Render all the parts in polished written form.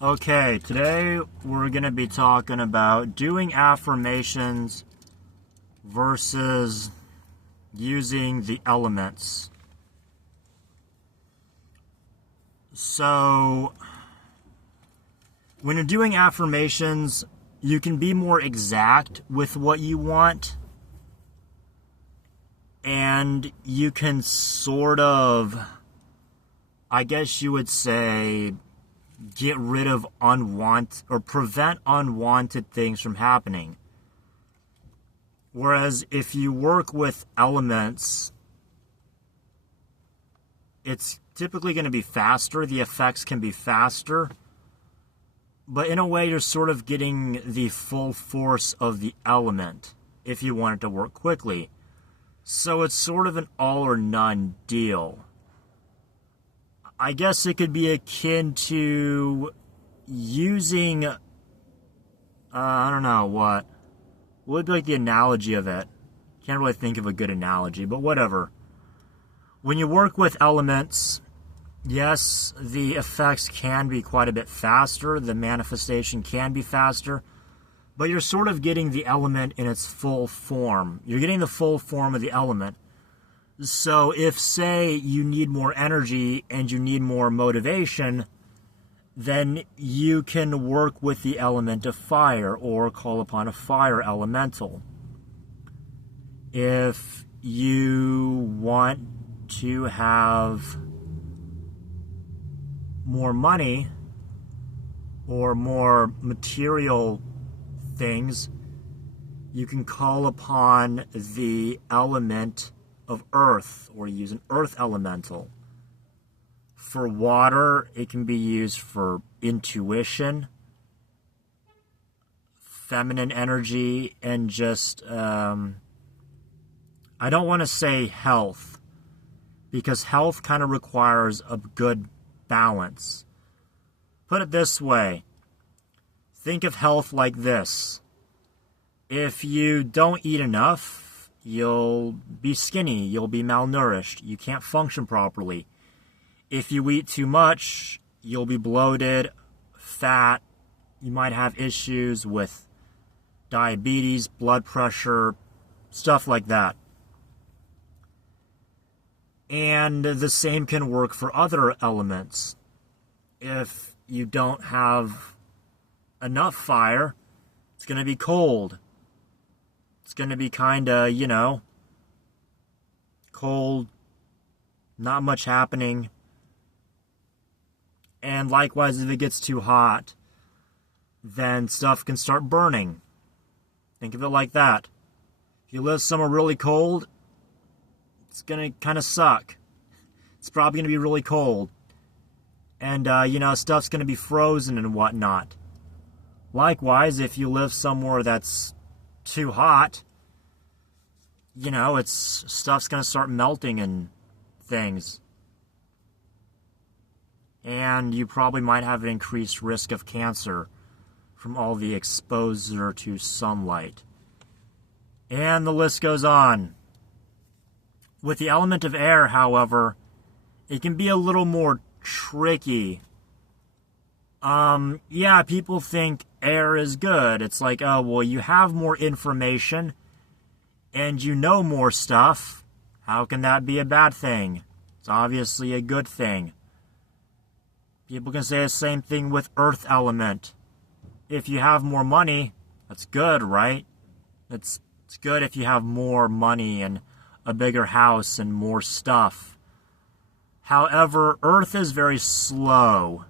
Okay, today we're going to be talking about doing affirmations versus using the elements. So, when you're doing affirmations, you can be more exact with what you want, and you can sort of, I guess you would say, get rid of unwanted or prevent unwanted things from happening. Whereas if you work with elements, it's typically going to be faster. The effects can be faster. But in a way, you're sort of getting the full force of the element if you want it to work quickly. So it's sort of an all or none deal. I guess it could be akin to using, I don't know, what would be like the analogy of it? Can't really think of a good analogy, but whatever. When you work with elements, yes, the effects can be quite a bit faster, the manifestation can be faster, but you're sort of getting the element in its full form. You're getting the full form of the element. So if, say, you need more energy and you need more motivation, then you can work with the element of fire or call upon a fire elemental. If you want to have more money or more material things, you can call upon the element of earth, or use an earth elemental. For water, it can be used for intuition, feminine energy, and just, I don't want to say health, because health kind of requires a good balance. Put it this way, think of health like this. If you don't eat enough, you'll be skinny, you'll be malnourished, you can't function properly. If you eat too much, you'll be bloated, fat, you might have issues with diabetes, blood pressure, stuff like that. And the same can work for other elements. If you don't have enough fire, it's going to be cold. It's going to be kind of, cold, not much happening. And likewise, if it gets too hot, then stuff can start burning. Think of it like that. If you live somewhere really cold, it's going to kind of suck. It's probably going to be really cold. And, stuff's going to be frozen and whatnot. Likewise, if you live somewhere that's too hot, stuff's going to start melting and things. And you probably might have an increased risk of cancer from all the exposure to sunlight. And the list goes on. With the element of air, however, it can be a little more tricky. People think air is good. It's like, oh, well, you have more information and you know more stuff. How can that be a bad thing? It's obviously a good thing. People can say the same thing with earth element. If you have more money, that's good, right? It's good if you have more money and a bigger house and more stuff. However, earth is very slow.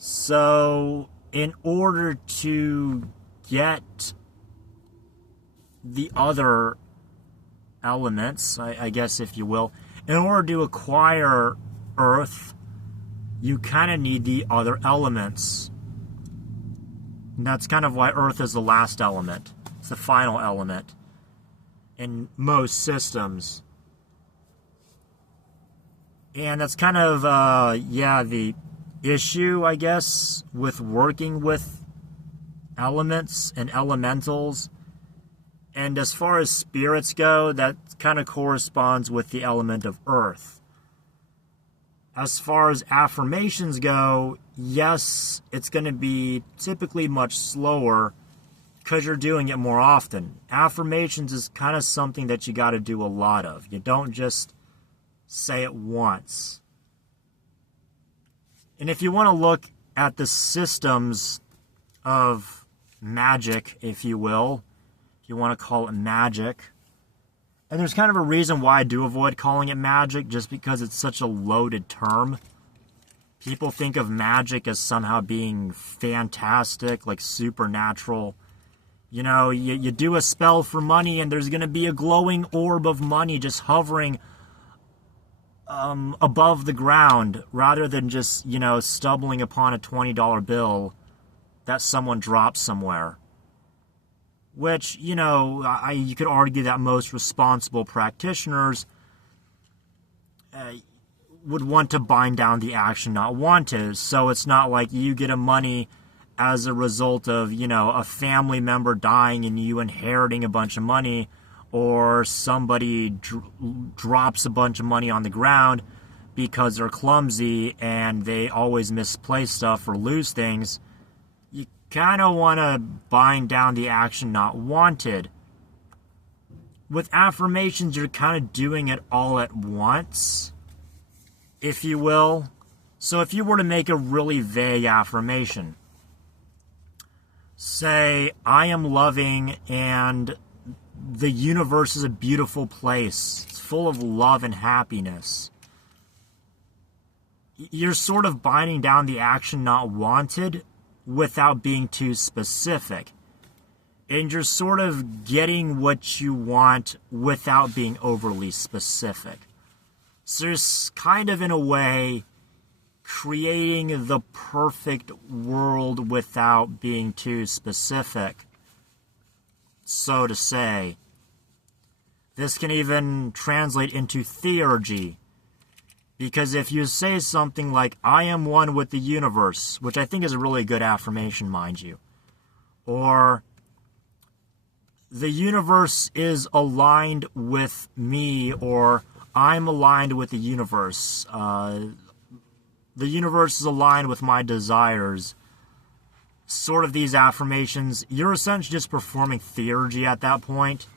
So, in order to get the other elements, I guess if you will, in order to acquire earth, you kind of need the other elements. And that's kind of why earth is the last element. It's the final element in most systems. And that's kind of, the issue, I guess, with working with elements and elementals. And as far as spirits go, that kind of corresponds with the element of earth. As far as affirmations go, yes, it's going to be typically much slower because you're doing it more often. Affirmations is kind of something that you got to do a lot of. You don't just say it once. And if you want to look at the systems of magic, if you will, if you want to call it magic, and there's kind of a reason why I do avoid calling it magic, just because it's such a loaded term. People think of magic as somehow being fantastic, like supernatural. You know, you do a spell for money and there's going to be a glowing orb of money just hovering above the ground, rather than just, you know, stumbling upon a $20 bill that someone dropped somewhere. Which, you know, you could argue that most responsible practitioners would want to bind down the action not wanted. So it's not like you get a money as a result of, you know, a family member dying and you inheriting a bunch of money, or somebody drops a bunch of money on the ground because they're clumsy and they always misplace stuff or lose things. You kind of want to bind down the action not wanted. With affirmations, you're kind of doing it all at once, if you will. So if you were to make a really vague affirmation, say, I am loving and the universe is a beautiful place. It's full of love and happiness. You're sort of binding down the action not wanted without being too specific. And you're sort of getting what you want without being overly specific. So you're kind of, in a way, creating the perfect world without being too specific, so to say. This can even translate into theurgy, because if you say something like, I am one with the universe, which I think is a really good affirmation, mind you, or the universe is aligned with me, or I'm aligned with the universe, the universe is aligned with my desires, sort of these affirmations, you're essentially just performing theurgy at that point,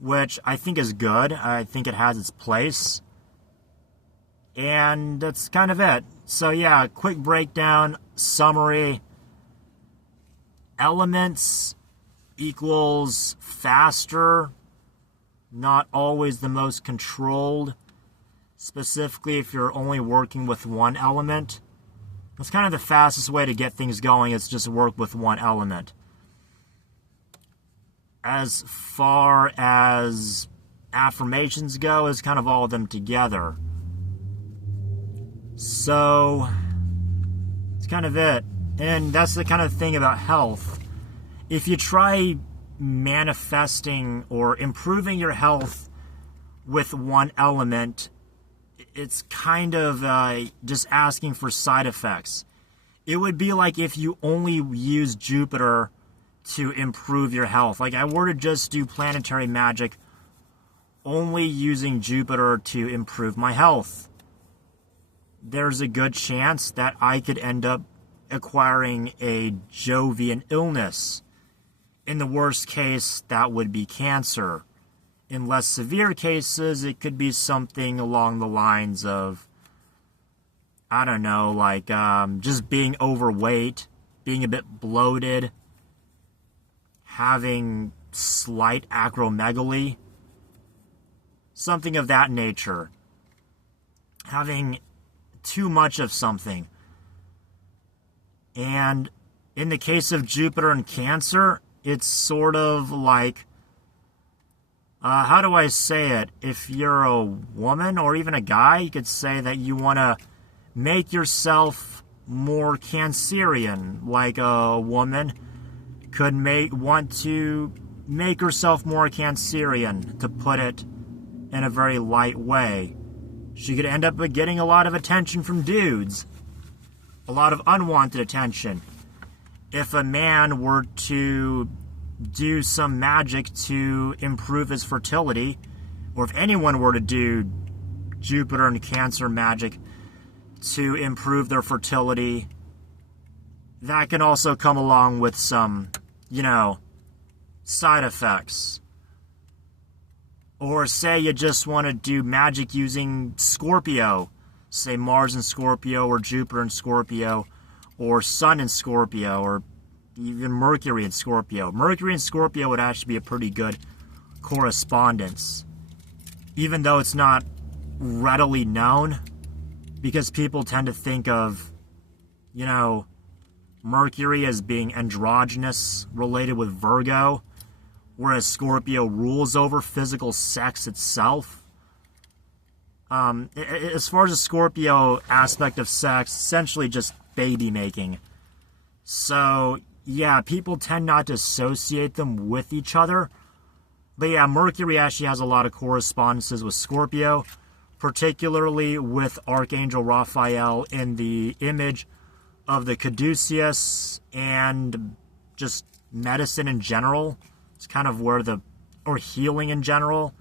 which I think is good. I think it has its place. And that's kind of it. So yeah, quick breakdown, summary. Elements equals faster, not always the most controlled. Specifically, if you're only working with one element. That's kind of the fastest way to get things going, is just work with one element. As far as affirmations go, is kind of all of them together. So, it's kind of it. And that's the kind of thing about health. If you try manifesting or improving your health with one element, it's kind of just asking for side effects. It would be like if you only use Jupiter to improve your health. Like, I were to just do planetary magic only using Jupiter to improve my health, there's a good chance that I could end up acquiring a Jovian illness. In the worst case, that would be cancer. In less severe cases, it could be something along the lines of, I don't know, like just being overweight, being a bit bloated, having slight acromegaly, something of that nature. Having too much of something. And in the case of Jupiter and Cancer, it's sort of like, how do I say it? If you're a woman or even a guy, you could say that you want to make yourself more Cancerian. Like a woman could want to make herself more Cancerian, to put it in a very light way. She could end up getting a lot of attention from dudes. A lot of unwanted attention. If a man were to do some magic to improve his fertility, or if anyone were to do Jupiter and Cancer magic to improve their fertility, that can also come along with some, side effects. Or say you just want to do magic using Scorpio, say Mars in Scorpio or Jupiter in Scorpio or Sun in Scorpio or even Mercury in Scorpio. Mercury in Scorpio would actually be a pretty good correspondence, even though it's not readily known, because people tend to think of, Mercury as being androgynous, related with Virgo, whereas Scorpio rules over physical sex itself. As far as the Scorpio aspect of sex, essentially just baby making. So, yeah, people tend not to associate them with each other. But yeah, Mercury actually has a lot of correspondences with Scorpio, particularly with Archangel Raphael in the image of the caduceus and just medicine in general. It's kind of where or healing in general.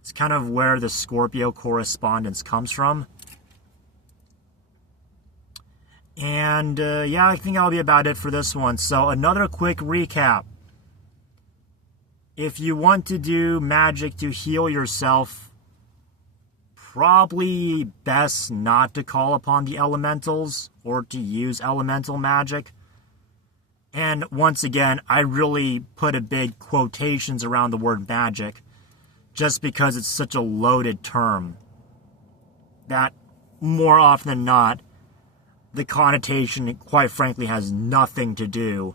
It's kind of where the Scorpio correspondence comes from. And yeah, I think that'll be about it for this one. So another quick recap. If you want to do magic to heal yourself, probably best not to call upon the elementals or to use elemental magic. And once again, I really put a big quotations around the word magic just because it's such a loaded term that more often than not, the connotation, quite frankly, has nothing to do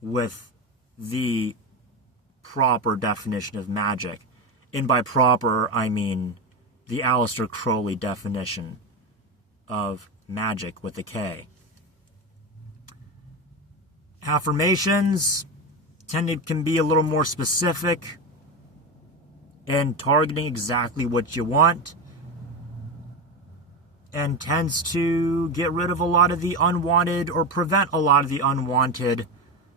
with the proper definition of magic. And by proper, I mean the Aleister Crowley definition of magic with a K. Affirmations can be a little more specific and targeting exactly what you want, and tends to get rid of a lot of the unwanted or prevent a lot of the unwanted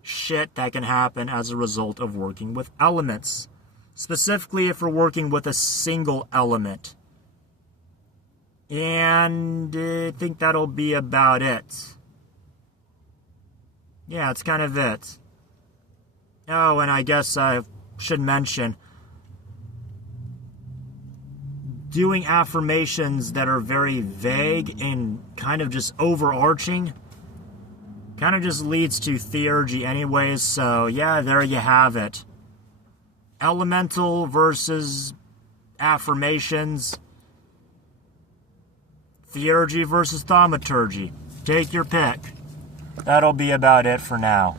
shit that can happen as a result of working with elements. Specifically if we're working with a single element. And I think that'll be about it. Yeah, that's kind of it. Oh, and I guess I should mention, doing affirmations that are very vague and kind of just overarching kind of just leads to theurgy anyways. So yeah, there you have it. Elemental versus affirmations. Theurgy versus thaumaturgy. Take your pick. That'll be about it for now.